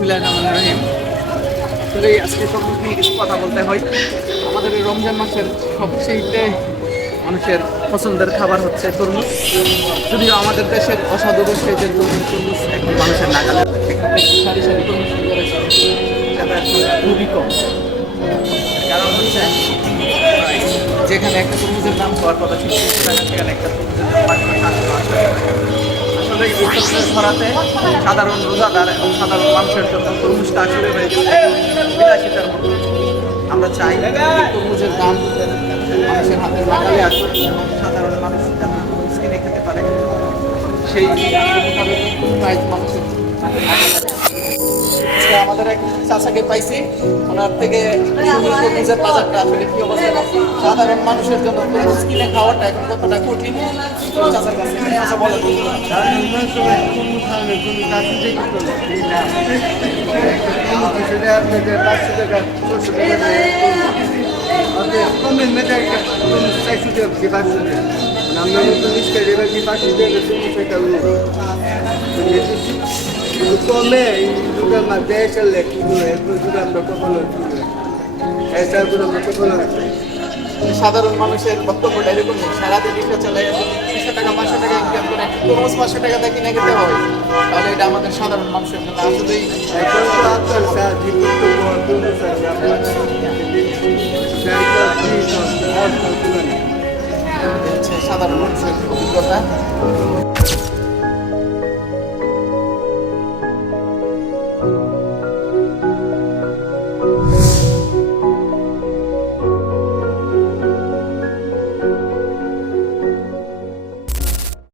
বিসমিল্লাহ রহমান আজকে তরমুজ নিয়ে কিছু কথা বলতে হয়। আমাদের এই রমজান মাসের সবচেয়ে মানুষের পছন্দের খাবার হচ্ছে তরমুজ। যদিও আমাদের দেশের অসাধু দেশে যে তরমুজ এখন মানুষের নাগালে সারি সারি খুবই কম। কারণ হচ্ছে, যেখানে একটা তরমুজের দাম হওয়ার কথা ছিল, সেখানে একটা তরমুজের দাম আসলে তরমুজ ধরাতে সাধারণ রোজাদার এবং সাধারণ মানুষের জন্য তরমুজটা আসলে হয়ে গেছে। মতো আমরা চাই তরমুজের দাম মানুষের হাতে লাগালে আসবে সাধারণ মানুষ যেন তরমুজ কিনে খেতে পারে। সেই প্রাইস মানুষের আমাদের এক চাচাকে পাইছি। ওনার থেকে তরমুজের বাজারটা আসলে কি অবস্থা। সাধারণ মানুষের জন্য কিনে খাওয়াটা এখন কতটা কঠিন চাচার কাছে। চাচা বলে Come duka madesha lekini epo duka mtokolo Esa duka mtokolo সাধারণ মানুষের বক্তব্যটা এরকম নেই সারাদিন রিক্সা চালাই তিনশো টাকা পাঁচশো টাকা ইনকাম করে তরমুজ পাঁচশো টাকা দিয়ে কিনে খেতে হয় তাহলে এটা আমাদের সাধারণ মানুষের জন্য আসলেই হচ্ছে সাধারণ মানুষের অভিজ্ঞতা